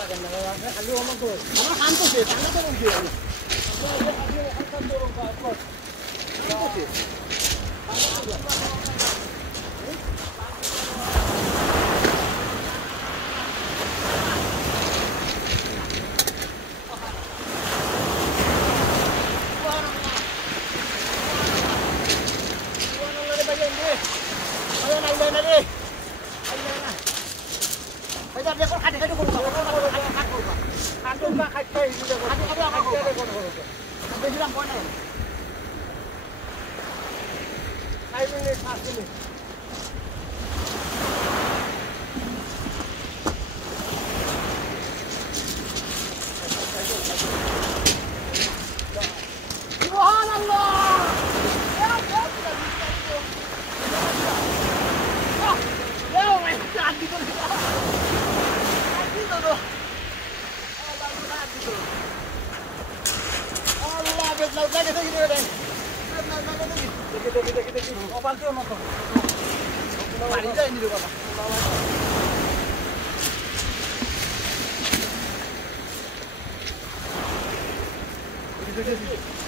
লাগে না খালি আমার তো আমার কাম করছে কানে তো বলছি আমি আমরা এই কাম করব আপলোড করছি Thank you.